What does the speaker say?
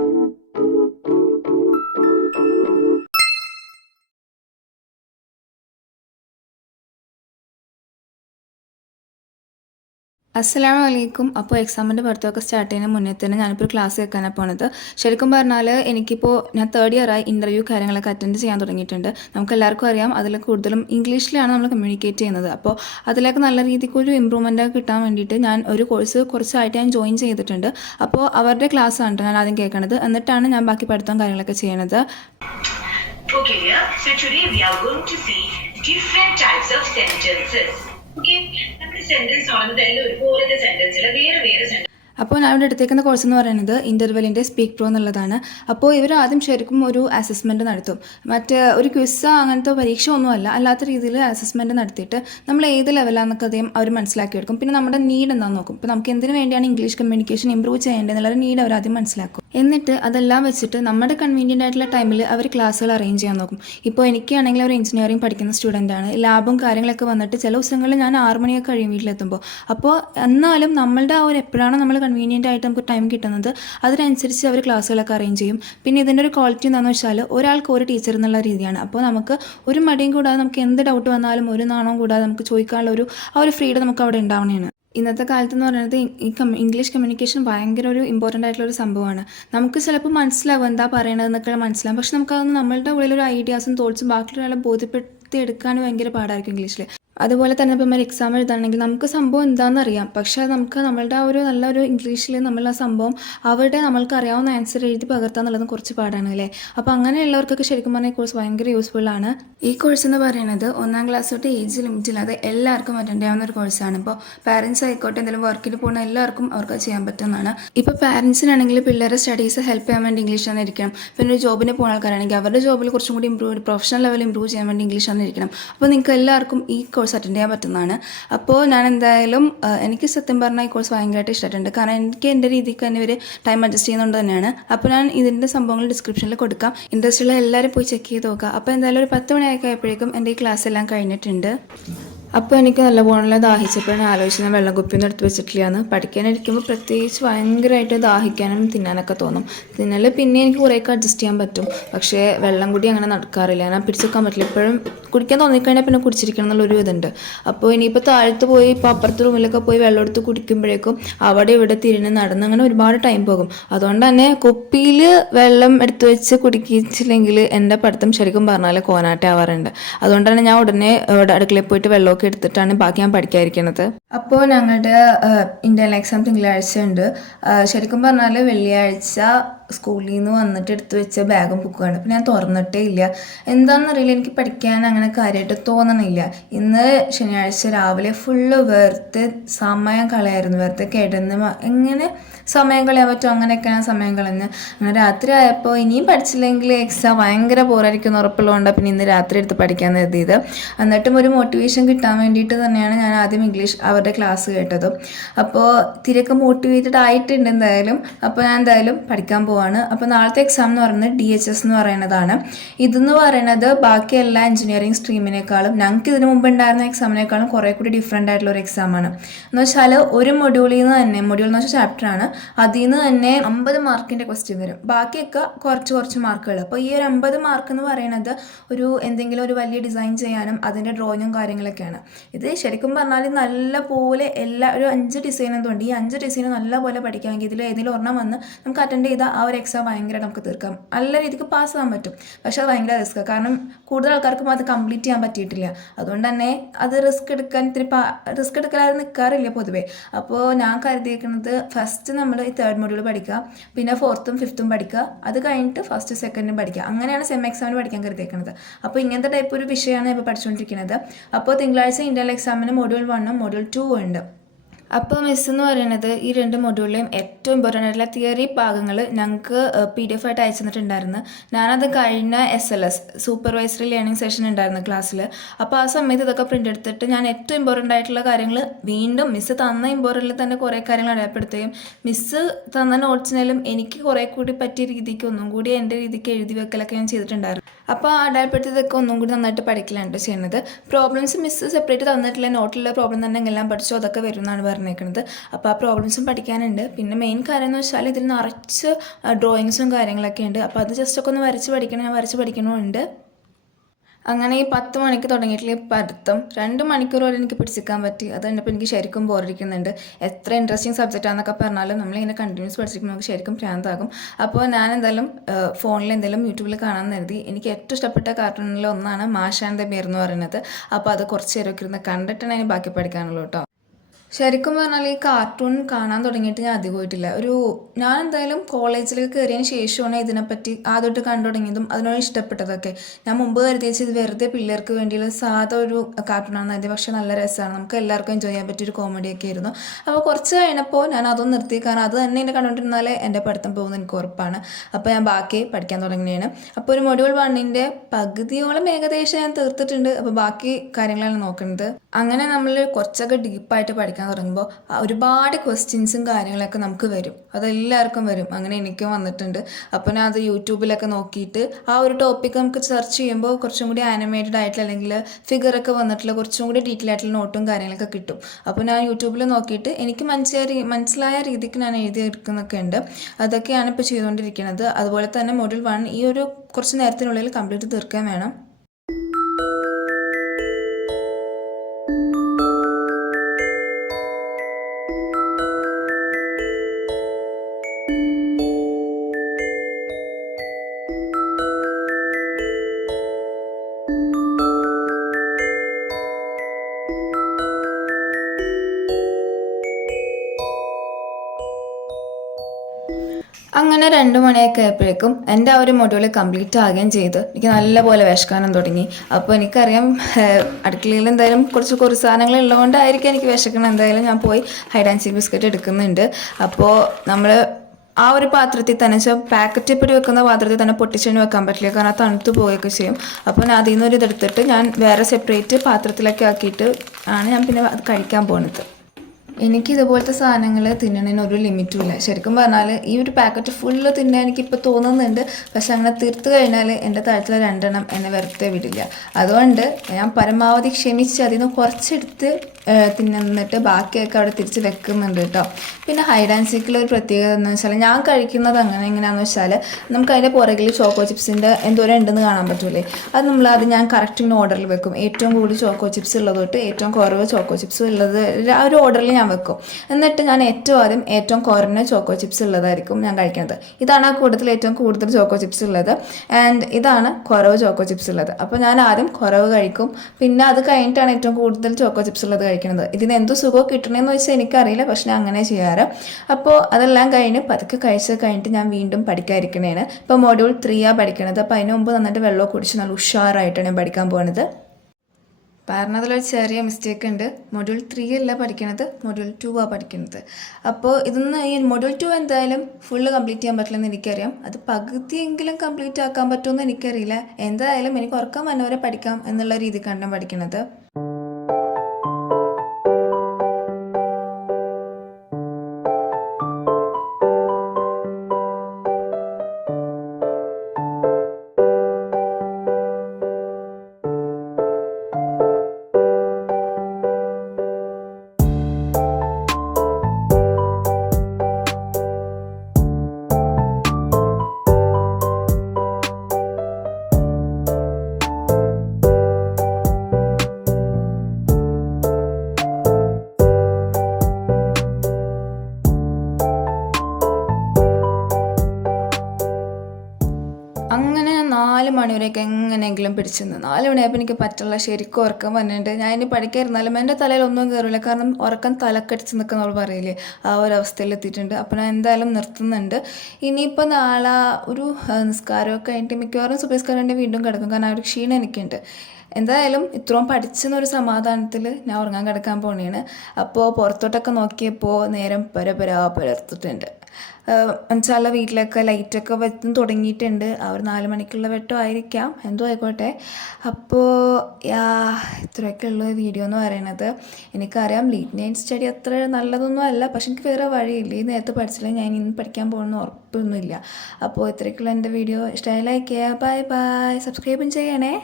Thank you. അസ്സലാമു അലൈക്കും അപ്പോൾ എക്സാമിന്റെ പുറത്തൊക്കെ സ്റ്റാർട്ട് ചെയ്യുന്ന മുന്നേ തന്നെ ഞാനിപ്പോൾ ഒരു ക്ലാസ് കേൾക്കാനാണ് പോണത്. ശരിക്കും പറഞ്ഞാൽ എനിക്കിപ്പോൾ ഞാൻ തേർഡ് ഇയറായി ഇന്റർവ്യൂ കാര്യങ്ങളൊക്കെ അറ്റൻഡ് ചെയ്യാൻ തുടങ്ങിയിട്ടുണ്ട്. നമുക്ക് എല്ലാവർക്കും അറിയാം അതിൽ കൂടുതലും ഇംഗ്ലീഷിലാണ് നമ്മൾ കമ്മ്യൂണിക്കേറ്റ് ചെയ്യുന്നത്. അപ്പോൾ അതിലൊക്കെ നല്ല രീതിക്ക് ഒരു ഇമ്പ്രൂവ്മെന്റ് കിട്ടാൻ വേണ്ടിയിട്ട് ഞാൻ ഒരു കോഴ്സ് കുറച്ചായിട്ട് ഞാൻ ജോയിൻ ചെയ്തിട്ടുണ്ട്. അപ്പോൾ അവരുടെ ക്ലാസ് ആണ് ഞാൻ ആദ്യം കേൾക്കണത്. എന്നിട്ടാണ് ഞാൻ ബാക്കി പഠിത്തം കാര്യങ്ങളൊക്കെ ചെയ്യണത്. Okay. So today we are going to see different types of sentences. Okay, നമ്മുടെ സെന്റൻസ് ആണെന്ന് തന്നെ ഒരുപോലത്തെ സെന്റൻസിൽ വേറെ വേറെ സെന്റൻസ് അപ്പോൾ ഞാൻ ഇവിടെ എടുത്തേക്കുന്ന കോഴ്സ് എന്ന് പറയുന്നത് ഇന്റർവെല്ലിന്റെ സ്പീക്ക് പ്രോ എന്നുള്ളതാണ്. അപ്പോൾ ഇവർ ആദ്യം ശരിക്കും ഒരു അസസ്മെന്റ് നടത്തും. മറ്റ് ഒരു ക്വിസ് അങ്ങനത്തെ പരീക്ഷ ഒന്നുമല്ല അല്ലാത്ത രീതിയിൽ അസസ്മെന്റ് നടത്തിയിട്ട് നമ്മൾ ഏത് ലെവലാണെന്നൊക്കെ അദ്ദേഹം അവർ മനസ്സിലാക്കിയെടുക്കും പിന്നെ നമ്മുടെ നീഡ് എന്താണെന്ന് നോക്കും. ഇപ്പോൾ നമുക്ക് എന്തിനു വേണ്ടിയാണ് ഇംഗ്ലീഷ് കമ്മ്യൂണിക്കേഷൻ ഇമ്പ്രൂവ് ചെയ്യേണ്ടത് എന്നുള്ള നീഡ് അവർ ആദ്യം മനസ്സിലാക്കും. എന്നിട്ട് അതെല്ലാം വെച്ചിട്ട് നമ്മുടെ കൺവീനിയന്റ് ആയിട്ടുള്ള ടൈമിൽ അവർ ക്ലാസ്സുകൾ അറേഞ്ച് ചെയ്യാൻ നോക്കും. ഇപ്പോൾ എനിക്കാണെങ്കിൽ ഒരു എഞ്ചിനീയറിംഗ് പഠിക്കുന്ന സ്റ്റുഡന്റ് ആണ്. ലാബും കാര്യങ്ങളൊക്കെ വന്നിട്ട് ചില ദിവസങ്ങളിൽ ഞാൻ ആറ് മണിയൊക്കെ കഴിയും വീട്ടിലെത്തുമ്പോൾ. അപ്പോൾ എന്നാലും നമ്മളുടെ ആ ഒരു എപ്പോഴാണ് നമ്മൾ കൺവീനിയന്റ് ആയിട്ട് നമുക്ക് ടൈം കിട്ടുന്നത്. അതിനനുസരിച്ച് അവർ ക്ലാസ്സുകളൊക്കെ അറേഞ്ച് ചെയ്യും. പിന്നെ ഇതിന്റെ ഒരു ക്വാളിറ്റി എന്താണെന്ന് വെച്ചാൽ ഒരാൾക്ക് ഒരു ടീച്ചർ എന്നുള്ള രീതിയാണ്. അപ്പോൾ നമുക്ക് ഒരു മടിയും കൂടാതെ നമുക്ക് എന്ത് ഡൗട്ട് വന്നാലും ഒരു നാണവും കൂടാതെ നമുക്ക് ചോദിക്കാനുള്ള ഒരു ആ ഒരു ഫ്രീഡം നമുക്ക് അവിടെ ഉണ്ടാവണതാണ് ഇന്നത്തെ കാലത്ത് എന്ന് പറയുന്നത് ഈ കമ്മ ഇംഗ്ലീഷ് കമ്മ്യൂണിക്കേഷൻ ഭയങ്കര ഒരു ഇമ്പോർട്ടന്റ് ആയിട്ടുള്ള ഒരു സംഭവമാണ്. നമുക്ക് ചിലപ്പോൾ മനസ്സിലാവും എന്താ പറയണതെന്നൊക്കെ മനസ്സിലാവും. പക്ഷെ നമുക്കതൊന്ന് നമ്മളുടെ ഉള്ളിലൊരു ഐഡിയാസും തോട്ട്സും ബാക്കിയുള്ള ബോധ്യപ്പെടുത്തി എടുക്കാൻ ഭയങ്കര പാടായിരിക്കും ഇംഗ്ലീഷിൽ അതുപോലെ തന്നെ ഇപ്പം ഒരു എക്സാം എഴുതാണെങ്കിൽ നമുക്ക് സംഭവം എന്താണെന്ന് അറിയാം പക്ഷേ നമുക്ക് നമ്മളുടെ ആ ഒരു നല്ലൊരു ഇംഗ്ലീഷിൽ നമ്മൾ ആ സംഭവം അവരുടെ നമ്മൾക്ക് അറിയാവുന്ന ആൻസർ എഴുതി പകർത്തുക എന്നുള്ളത് കുറച്ച് പാടാണ് അല്ലേ? അപ്പോൾ അങ്ങനെയുള്ളവർക്കൊക്കെ ശരിക്കും പറഞ്ഞാൽ ഈ കോഴ്സ് ഭയങ്കര യൂസ്ഫുൾ ആണ്. ഈ കോഴ്സ് എന്ന് പറയുന്നത് ഒന്നാം ക്ലാസ് തൊട്ട് ഏജ് ലിമിറ്റ് ഇല്ലാതെ എല്ലാവർക്കും അറ്റൻഡ് ചെയ്യാവുന്ന ഒരു കോഴ്സാണ് ഇപ്പോൾ പാരൻസ് ആയിക്കോട്ടെ എന്തെങ്കിലും വർക്കിൽ പോകുന്ന എല്ലാവർക്കും അവർക്ക് ചെയ്യാൻ പറ്റുന്നതാണ് ഇപ്പോൾ പാരൻസിനാണെങ്കിൽ പിള്ളേരെ സ്റ്റഡീസ് ഹെൽപ്പ് ചെയ്യാൻ വേണ്ടി ഇംഗ്ലീഷ് തന്നെ ഇരിക്കണം പിന്നെ ഒരു ജോബിന് പോകുന്ന ആൾക്കാരാണെങ്കിൽ അവരുടെ ജോബിൽ കുറച്ചും കൂടി ഇമ്പ്രൂവ് പ്രൊഫഷണൽ ലെവൽ ഇമ്പ്രൂവ് ചെയ്യാൻ വേണ്ടി ഇംഗ്ലീഷ് തന്നെ ഇരിക്കണം അപ്പോൾ നിങ്ങൾക്ക് എല്ലാവർക്കും ഈ കോഴ്സ് അറ്റൻഡ് ചെയ്യാൻ പറ്റുന്നതാണ്. അപ്പോൾ ഞാൻ എന്തായാലും എനിക്ക് സത്യം പറഞ്ഞാൽ ഈ കോഴ്സ് ഭയങ്കരമായിട്ട് ഇഷ്ടമായിട്ടുണ്ട് കാരണം എനിക്ക് എന്റെ രീതിക്ക് തന്നെ ഇവർ ടൈം അഡ്ജസ്റ്റ് ചെയ്യുന്നുണ്ട് തന്നെയാണ്. അപ്പോൾ ഞാൻ ഇതിന്റെ സംഭവങ്ങൾ ഡിസ്ക്രിപ്ഷനിൽ കൊടുക്കാം. ഇൻട്രസ്റ്റ് ഉള്ള എല്ലാവരും പോയി ചെക്ക് ചെയ്ത് നോക്കുക. അപ്പോൾ എന്തായാലും ഒരു പത്ത് മണിയൊക്കെ ആയപ്പോഴേക്കും എന്റെ ഈ ക്ലാസ് എല്ലാം കഴിഞ്ഞിട്ടുണ്ട്. അപ്പോൾ എനിക്ക് നല്ല പോണല്ല ദാഹിച്ചപ്പോഴാണ് ആലോചിച്ച് ഞാൻ വെള്ളം കുപ്പിയൊന്നും എടുത്ത് വെച്ചിട്ടില്ലാന്ന് പഠിക്കാനിരിക്കുമ്പോൾ പ്രത്യേകിച്ച് ഭയങ്കരമായിട്ട് ദാഹിക്കാനും തിന്നാനൊക്കെ തോന്നും. തിന്നൽ പിന്നെ എനിക്ക് കുറേയൊക്കെ അഡ്ജസ്റ്റ് ചെയ്യാൻ പറ്റും. പക്ഷേ വെള്ളം കൂടി അങ്ങനെ നടക്കാറില്ല. ഞാൻ പിടിച്ചെടുക്കാൻ പറ്റില്ല. ഇപ്പോഴും കുടിക്കാൻ തോന്നിക്കഴിഞ്ഞാൽ പിന്നെ കുടിച്ചിരിക്കണം എന്നുള്ളൊരു ഇതുണ്ട്. അപ്പോൾ ഇനിയിപ്പോൾ താഴത്ത് പോയി ഇപ്പോൾ അപ്പുറത്തെ റൂമിലൊക്കെ പോയി വെള്ളം എടുത്ത് കുടിക്കുമ്പോഴേക്കും അവിടെ ഇവിടെ തിരിഞ്ഞ് നടന്ന് അങ്ങനെ ഒരുപാട് ടൈം പോകും. അതുകൊണ്ട് തന്നെ കുപ്പിയിൽ വെള്ളം എടുത്ത് വെച്ച് കുടിക്കിച്ചില്ലെങ്കിൽ എന്റെ പഠിത്തം ശരിക്കും പറഞ്ഞാൽ കോനാട്ടാവാറുണ്ട് അതുകൊണ്ട് തന്നെ ഞാൻ ഉടനെ അടുക്കളയിൽ പോയിട്ട് വെള്ളമൊക്കെ എടുത്തിട്ടാണ് ബാക്കി ഞാൻ പഠിക്കാതിരിക്കുന്നത് അപ്പോൾ ഞങ്ങളുടെ ഇന്ത്യൻ എക്സാം തിങ്കളാഴ്ച ഉണ്ട് ശരിക്കും പറഞ്ഞാൽ വെള്ളിയാഴ്ച സ്കൂളിൽ നിന്ന് വന്നിട്ട് എടുത്തു വെച്ച ബാഗും ബുക്കുമാണ് അപ്പം ഞാൻ തുറന്നിട്ടേ ഇല്ല. എന്താണെന്നറിയില്ല എനിക്ക് പഠിക്കാൻ അങ്ങനെ കാര്യമായിട്ട് തോന്നണില്ല. ഇന്ന് ശനിയാഴ്ച രാവിലെ ഫുള്ള് വെറുതെ സമയം കളയായിരുന്നു. വെറുതെ കിടന്ന് എങ്ങനെ സമയം കളയാൻ പറ്റും? അങ്ങനെയൊക്കെയാണ് സമയം കളഞ്ഞ്. അങ്ങനെ രാത്രി ആയപ്പോൾ ഇനിയും പഠിച്ചില്ലെങ്കിൽ എക്സാം ഭയങ്കര ബോറായിരിക്കും ഉറപ്പുള്ളതുകൊണ്ട് പിന്നെ ഇന്ന് രാത്രി എടുത്ത് പഠിക്കാൻ കരുതിയത്. എന്നിട്ടും ഒരു മോട്ടിവേഷൻ കിട്ടാൻ വേണ്ടിയിട്ട് തന്നെയാണ് ഞാൻ ആദ്യം ഇംഗ്ലീഷ് അവരുടെ ക്ലാസ് കേട്ടത്. അപ്പോൾ തിരക്ക് മോട്ടിവേറ്റഡ് ആയിട്ടുണ്ട് എന്തായാലും. അപ്പോൾ ഞാൻ എന്തായാലും പഠിക്കാൻ പോവാണ്. അപ്പോൾ നാളത്തെ എക്സാം എന്ന് പറയുന്നത് ഡി എച്ച് എസ് എന്ന് പറയുന്നതാണ്. ഇതെന്ന് പറയുന്നത് ബാക്കി എല്ലാ എഞ്ചിനീയറിംഗ് സ്ട്രീമിനേക്കാളും ഞങ്ങൾക്ക് ഇതിനു മുമ്പ് ഉണ്ടായിരുന്ന എക്സാമിനേക്കാളും കുറേ കൂടി ഡിഫറെന്റ് ആയിട്ടുള്ള ഒരു എക്സാമാണ് എന്ന് വെച്ചാൽ ഒരു മൊഡ്യൂളിൽ നിന്ന് തന്നെ മൊഡ്യൂൾ എന്ന് വെച്ചാൽ ചാപ്റ്ററാണ് അതിൽ നിന്ന് തന്നെ അമ്പത് മാർക്കിന്റെ ക്വസ്റ്റ്യൻ വരും. ബാക്കിയൊക്കെ കുറച്ച് കുറച്ച് മാർക്കുകൾ. അപ്പോൾ ഈ ഒരു അമ്പത് മാർക്ക് എന്ന് പറയുന്നത് ഒരു എന്തെങ്കിലും ഒരു വലിയ ഡിസൈൻ ചെയ്യാനും അതിന്റെ ഡ്രോയിങ്ങും കാര്യങ്ങളൊക്കെയാണ്. ഇത് ശരിക്കും പറഞ്ഞാൽ നല്ല പോലെ എല്ലാ ഒരു അഞ്ച് ഡിസൈൻ എന്തുകൊണ്ട് ഈ അഞ്ച് ഡിസൈൻ നല്ല പോലെ പഠിക്കാമെങ്കിൽ ഇതിൽ ഏതെങ്കിലും ഒരെണ്ണം വന്ന് നമുക്ക് അറ്റൻഡ് ചെയ്താൽ ആ ഒരു എക്സാം ഭയങ്കര നമുക്ക് തീർക്കാം. നല്ല രീതിക്ക് പാസ് ആവാൻ പറ്റും. പക്ഷേ അത് ഭയങ്കര റിസ്ക് കാരണം കൂടുതൽ ആൾക്കാർക്കും അത് കംപ്ലീറ്റ് ചെയ്യാൻ പറ്റിയിട്ടില്ല. അതുകൊണ്ട് തന്നെ അത് റിസ്ക് എടുക്കാൻ ഇത്തിരി റിസ്ക് എടുക്കാതെ നിൽക്കാറില്ല പൊതുവേ. അപ്പോൾ ഞാൻ കരുതിയിരിക്കുന്നത് ഫസ്റ്റ് നമ്മൾ ഈ തേർഡ് മൊഡ്യൂൾ പഠിക്കുക. പിന്നെ ഫോർത്തും ഫിഫ്ത്തും പഠിക്കുക. അത് കഴിഞ്ഞിട്ട് ഫസ്റ്റ് സെക്കൻഡും പഠിക്കുക. അങ്ങനെയാണ് സെം എക്സാമിന് പഠിക്കാൻ കരുതിയിരിക്കുന്നത് അപ്പോൾ ഇങ്ങനത്തെ ടൈപ്പ് ഒരു വിഷയമാണ് ഇപ്പോൾ പഠിച്ചുകൊണ്ടിരിക്കുന്നത് അപ്പോൾ തിങ്കളാഴ്ച ഇന്റർണൽ എക്സാമിന് മൊഡ്യൂൾ വണ്ണും മൊഡ്യൂൾ ടു ഉണ്ട്. അപ്പോൾ മിസ് എന്ന് പറയുന്നത് ഈ രണ്ട് മൊഡ്യൂളിലെയും ഏറ്റവും ഇമ്പോർട്ടന്റ് ആയിട്ടുള്ള തിയറി ഭാഗങ്ങൾ ഞങ്ങൾക്ക് പി ഡി എഫ് ആയിട്ട് അയച്ചു തന്നിട്ടുണ്ടായിരുന്നു. ഞാനത് കഴിഞ്ഞ S L S supervisory learning session ഉണ്ടായിരുന്നു ക്ലാസ്സിൽ അപ്പോൾ ആ സമയത്ത് ഇതൊക്കെ പ്രിന്റ് എടുത്തിട്ട് ഞാൻ ഏറ്റവും ഇമ്പോർട്ടന്റ് ആയിട്ടുള്ള കാര്യങ്ങൾ വീണ്ടും മിസ് തന്ന ഇമ്പോർട്ടന്റിൽ തന്നെ കുറേ കാര്യങ്ങൾ അടയാളപ്പെടുത്തുകയും മിസ്സ് തന്ന നോട്ട്സിനാലും എനിക്ക് കുറേ കൂടി പറ്റിയ രീതിക്ക് ഒന്നും കൂടി എന്റെ രീതിക്ക് എഴുതി വെക്കലൊക്കെ ഞാൻ ചെയ്തിട്ടുണ്ടായിരുന്നു. അപ്പോൾ അടയാളപ്പെടുത്തിയതൊക്കെ ഒന്നും കൂടി നന്നായിട്ട് പഠിക്കലാണ് ചെയ്യുന്നത് പ്രോബ്ലംസ് മിസ് സെപ്പറേറ്റ് തന്നിട്ടില്ല നോട്ടിലുള്ള പ്രോബ്ലം തന്നെ എല്ലാം പഠിച്ചു അതൊക്കെ വരും എന്നാണ് പറഞ്ഞേക്കുന്നത് അപ്പോൾ ആ പ്രോബ്ലംസും പഠിക്കാനുണ്ട്. പിന്നെ മെയിൻ കാര്യം എന്ന് വെച്ചാൽ ഇതിൽ നിറച്ച് ഡ്രോയിങ്സും കാര്യങ്ങളൊക്കെ ഉണ്ട്. അപ്പോൾ അത് ജസ്റ്റ് ഒക്കെ ഒന്ന് വരച്ച് പഠിക്കണം വരച്ച് പഠിക്കണമുണ്ട് അങ്ങനെ ഈ പത്ത് മണിക്ക് തുടങ്ങിയിട്ടുള്ള പഠിത്തം രണ്ട് മണിക്കൂർ വരെ എനിക്ക് പിടിച്ചിരിക്കാൻ പറ്റി. അത് കണ്ടപ്പോൾ എനിക്ക് ശരിക്കും ബോറടിക്കുന്നുണ്ട് എത്ര ഇൻട്രസ്റ്റിംഗ് സബ്ജക്റ്റ് ആണെന്നൊക്കെ പറഞ്ഞാലും നമ്മളിങ്ങനെ കണ്ടിന്യൂസ് പഠിച്ചിരിക്കുമ്പോൾ നമുക്ക് ശരിക്കും ഭ്രാന്താകും. അപ്പോൾ ഞാൻ എന്തായാലും ഫോണിൽ എന്തെങ്കിലും യൂട്യൂബിൽ കാണാൻ കരുതി. എനിക്ക് ഏറ്റവും ഇഷ്ടപ്പെട്ട കാർട്ടൂണിൽ ഒന്നാണ് മാഷ ദ ബിയർ എന്ന് പറയുന്നത്. അപ്പോൾ അത് കുറച്ച് നേരമൊക്കെ ഇരുന്ന് കണ്ടിട്ടാണ് അതിന് ബാക്കി പഠിക്കാനുള്ളൂ കേട്ടോ. ശരിക്കും പറഞ്ഞാൽ ഈ കാർട്ടൂൺ കാണാൻ തുടങ്ങിയിട്ട് ഞാൻ അധികമായിട്ടില്ല ഒരു ഞാൻ എന്തായാലും കോളേജിലേക്ക് കയറിയതിന് ശേഷമാണ് ഇതിനെപ്പറ്റി ആദ്യമായിട്ട് കണ്ടു തുടങ്ങിയതും അതിനോട് ഇഷ്ടപ്പെട്ടതൊക്കെ. ഞാൻ മുമ്പ് കരുതി വെച്ച് ഇത് വെറുതെ പിള്ളേർക്ക് വേണ്ടിയുള്ള സാധാ ഒരു കാർട്ടൂണാണ് അത് പക്ഷേ നല്ല രസമാണ്. നമുക്ക് എല്ലാവർക്കും എൻജോയ് ചെയ്യാൻ പറ്റിയൊരു കോമഡിയൊക്കെ ആയിരുന്നു. അപ്പോൾ കുറച്ച് കഴിഞ്ഞപ്പോൾ ഞാൻ അതൊന്നും നിർത്തി. കാരണം അത് തന്നെ എന്നെ കണ്ടുകൊണ്ടിരുന്നാലേ എന്റെ പഠിത്തം പോകുന്ന എനിക്ക് ഉറപ്പാണ്. അപ്പോൾ ഞാൻ ബാക്കി പഠിക്കാൻ തുടങ്ങിയാണ് അപ്പോൾ ഒരു മൊഡ്യൂൾ വണ്ണിന്റെ പകുതിയോളം ഏകദേശം ഞാൻ തീർത്തിട്ടുണ്ട്. അപ്പോൾ ബാക്കി കാര്യങ്ങളാണ് നോക്കുന്നത്. അങ്ങനെ നമ്മൾ കുറച്ചൊക്കെ ഡീപ്പായിട്ട് പഠിക്കാൻ തുടങ്ങുമ്പോൾ ഒരുപാട് ക്വസ്റ്റ്യൻസും കാര്യങ്ങളൊക്കെ നമുക്ക് വരും. അതെല്ലാവർക്കും വരും. അങ്ങനെ എനിക്കും വന്നിട്ടുണ്ട്. അപ്പോൾ ഞാൻ അത് യൂട്യൂബിലൊക്കെ നോക്കിയിട്ട് ആ ഒരു ടോപ്പിക്ക് നമുക്ക് സെർച്ച് ചെയ്യുമ്പോൾ കുറച്ചും കൂടി ആനിമേറ്റഡ് ആയിട്ടുള്ള അല്ലെങ്കിൽ ഫിഗറൊക്കെ വന്നിട്ടുള്ള കുറച്ചും കൂടി ഡീറ്റെയിൽ ആയിട്ടുള്ള നോട്ടും കാര്യങ്ങളൊക്കെ കിട്ടും. അപ്പോൾ ഞാൻ യൂട്യൂബിൽ നോക്കിയിട്ട് എനിക്ക് മനസ്സിലായ മനസ്സിലായ രീതിക്ക് ഞാൻ എഴുതിയെടുക്കുന്നൊക്കെ ഉണ്ട്. അതൊക്കെയാണ് ഇപ്പോൾ ചെയ്തുകൊണ്ടിരിക്കുന്നത്. അതുപോലെ തന്നെ മോഡൽ വൺ ഈ ഒരു കുറച്ച് നേരത്തിനുള്ളിൽ കംപ്ലീറ്റ് തീർക്കാൻ വേണം. രണ്ട് മണിയൊക്കെ ആയപ്പോഴേക്കും എന്റെ ആ ഒരു മൊഡ്യൂൾ കംപ്ലീറ്റ് ആകുകയും ചെയ്ത്. എനിക്ക് നല്ലപോലെ വിശക്കാനും തുടങ്ങി. അപ്പോൾ എനിക്കറിയാം അടുക്കളയിൽ എന്തായാലും കുറച്ച് കുറച്ച് സാധനങ്ങൾ ഉള്ളതുകൊണ്ടായിരിക്കും എനിക്ക് വിശക്കണം. എന്തായാലും ഞാൻ പോയി ഹൈഡ് ആൻഡ് സീ ബിസ്ക്കറ്റ് എടുക്കുന്നുണ്ട്. അപ്പോൾ നമ്മൾ ആ ഒരു പാത്രത്തിൽ തന്നെ വെച്ചാൽ പാക്കറ്റ് പിടി വെക്കുന്ന പാത്രത്തിൽ തന്നെ പൊട്ടിച്ചെണ്ണി വെക്കാൻ പറ്റില്ല. കാരണം തണുത്ത് പോവുകയൊക്കെ ചെയ്യും. അപ്പോൾ ഞാൻ അതിൽ നിന്നൊരു ഇതെടുത്തിട്ട് ഞാൻ വേറെ സെപ്പറേറ്റ് പാത്രത്തിലൊക്കെ ആക്കിയിട്ട് ആണ് ഞാൻ പിന്നെ അത് കഴിക്കാൻ പോകുന്നത് എനിക്ക് ഇതുപോലത്തെ സാധനങ്ങൾ തിന്നണതിന് ഒരു ലിമിറ്റും ഇല്ല ശരിക്കും പറഞ്ഞാൽ ഈ ഒരു പാക്കറ്റ് ഫുള്ള് തിന്നാൻ എനിക്കിപ്പോൾ തോന്നുന്നുണ്ട്. പക്ഷെ അങ്ങനെ തീർത്ത് കഴിഞ്ഞാൽ എന്റെ താഴത്തിലെ രണ്ടെണ്ണം എന്നെ വെറുതെ വിടില്ല. അതുകൊണ്ട് ഞാൻ പരമാവധി ക്ഷമിച്ച് അതിൽ നിന്ന് കുറച്ചെടുത്ത് തിന്നിട്ട് ബാക്കിയൊക്കെ അവിടെ തിരിച്ച് വെക്കുന്നുണ്ട് കേട്ടോ പിന്നെ ഹൈഡ് ഒരു പ്രത്യേകത എന്ന് വെച്ചാൽ ഞാൻ കഴിക്കുന്നത് അങ്ങനെ എങ്ങനെയാണെന്ന് വെച്ചാൽ നമുക്ക് അതിന്റെ പുറകിൽ ചോക്കോ ചിപ്സിന്റെ എന്തോരം ഉണ്ടെന്ന് കാണാൻ പറ്റൂലേ. അത് നമ്മൾ അത് ഞാൻ കറക്റ്റ് ഓർഡറിൽ വെക്കും. ഏറ്റവും കൂടുതൽ ചോക്കോ ചിപ്സ് ഉള്ളത് തൊട്ട് ഏറ്റവും കുറവ് ചോക്കോ ചിപ്സ് ഉള്ളത് ആ ഒരു ഓർഡറിൽ ഞാൻ വെക്കും. എന്നിട്ട് ഞാൻ ഏറ്റവും ആദ്യം ഏറ്റവും കുറഞ്ഞ ചോക്കോ ചിപ്സ് ഉള്ളതായിരിക്കും ഞാൻ കഴിക്കുന്നത്. ഇതാണ് ആ കൂട്ടത്തിൽ ഏറ്റവും കൂടുതൽ ചോക്കോ ചിപ്സ് ഉള്ളത്. ആൻഡ് ഇതാണ് കുറവ് ചോക്കോ ചിപ്സ് ഉള്ളത്. അപ്പോൾ ഞാൻ ആദ്യം കുറവ് കഴിക്കും. പിന്നെ അത് കഴിഞ്ഞിട്ടാണ് ഏറ്റവും കൂടുതൽ ചോക്കോ ചിപ്സ് ഉള്ളത് കഴിക്കുന്നത്. ഇതിന് എന്ത് സുഖമോ കിട്ടണമെന്ന് വെച്ചാൽ എനിക്കറിയില്ല. പക്ഷെ ഞാൻ അങ്ങനെ ചെയ്യാറ്. അപ്പോൾ അതെല്ലാം കഴിഞ്ഞ് പതുക്കെ കഴിച്ച് കഴിഞ്ഞിട്ട് ഞാൻ വീണ്ടും പഠിക്കാതിരിക്കണേണ്. ഇപ്പോൾ മൊഡ്യൂൾ ത്രീയാണ് പഠിക്കണത്. അപ്പോൾ അതിന് മുമ്പ് നന്നായിട്ട് വെള്ളം കുടിച്ച് നല്ല ഉഷാറായിട്ടാണ് ഞാൻ പഠിക്കാൻ പോകുന്നത് പറഞ്ഞതിലൊരു ചെറിയ മിസ്റ്റേക്ക് ഉണ്ട്. മൊഡ്യൂൾ ത്രീ അല്ല പഠിക്കണത് മൊഡ്യൂൾ ടു ആണ് പഠിക്കുന്നത് അപ്പോൾ ഇതൊന്ന് ഈ മൊഡ്യൂൾ ടു എന്തായാലും ഫുള്ള് കംപ്ലീറ്റ് ചെയ്യാൻ പറ്റില്ലെന്ന് എനിക്കറിയാം. അത് പകുതിയെങ്കിലും കംപ്ലീറ്റ് ആക്കാൻ പറ്റുമെന്ന് എനിക്കറിയില്ല. എന്തായാലും എനിക്ക് ഉറക്കം വന്നവരെ പഠിക്കാം എന്നുള്ള രീതിക്കാണ് ഞാൻ മണിവരെയൊക്കെ എങ്ങനെയെങ്കിലും പിടിച്ചു നിന്ന്. നാല് മണിയായപ്പോൾ എനിക്ക് പറ്റുള്ള ശരിക്കും ഉറക്കം വന്നിട്ടുണ്ട്. ഞാൻ ഇനി പഠിക്കായിരുന്നാലും എന്റെ തലയിൽ ഒന്നും കയറില്ല കാരണം ഉറക്കം തലക്കടിച്ച് നിൽക്കുന്നവൾ പറയില്ലേ? ആ ഒരു അവസ്ഥയിൽ എത്തിയിട്ടുണ്ട്. അപ്പോൾ ഞാൻ എന്തായാലും നിർത്തുന്നുണ്ട്. ഇനിയിപ്പോൾ നാളെ ഒരു നിസ്കാരമൊക്കെ കഴിഞ്ഞിട്ട് മിക്കവാറും സുബസ്കാരം കഴിഞ്ഞ് വീണ്ടും കിടക്കും. കാരണം ആ ഒരു ക്ഷീണം എനിക്കുണ്ട്. എന്തായാലും ഇത്രയും പഠിച്ചെന്നൊരു സമാധാനത്തിൽ ഞാൻ ഉറങ്ങാൻ കിടക്കാൻ പോണേണ് അപ്പോൾ പുറത്തോട്ടൊക്കെ നോക്കിയപ്പോൾ നേരം പരപരാ പുലർത്തിട്ടുണ്ട് എന്നുവെച്ചാൽ വീട്ടിലൊക്കെ ലൈറ്റൊക്കെ വെത്തും തുടങ്ങിയിട്ടുണ്ട്. ആ ഒരു നാല് മണിക്കുള്ള വെട്ടം ആയിരിക്കാം. എന്തോ ആയിക്കോട്ടെ. അപ്പോൾ ഇത്രയൊക്കെ ഉള്ള വീഡിയോ എന്ന് പറയുന്നത് എനിക്കറിയാം ലീറ്റ് നൈറ്റ് സ്റ്റഡി അത്ര നല്ലതൊന്നും അല്ല. പക്ഷെ എനിക്ക് വേറെ വഴിയില്ല. ഈ നേരത്തെ പഠിച്ചില്ല. ഞാൻ ഇന്ന് പഠിക്കാൻ പോകുന്ന ഉറപ്പൊന്നുമില്ല. അപ്പോൾ ഇത്രയൊക്കെയുള്ള എന്റെ വീഡിയോ ഇഷ്ടമായി ലൈക്ക് ചെയ്യുക. ബൈ ബൈ സബ്സ്ക്രൈബും ചെയ്യണേ.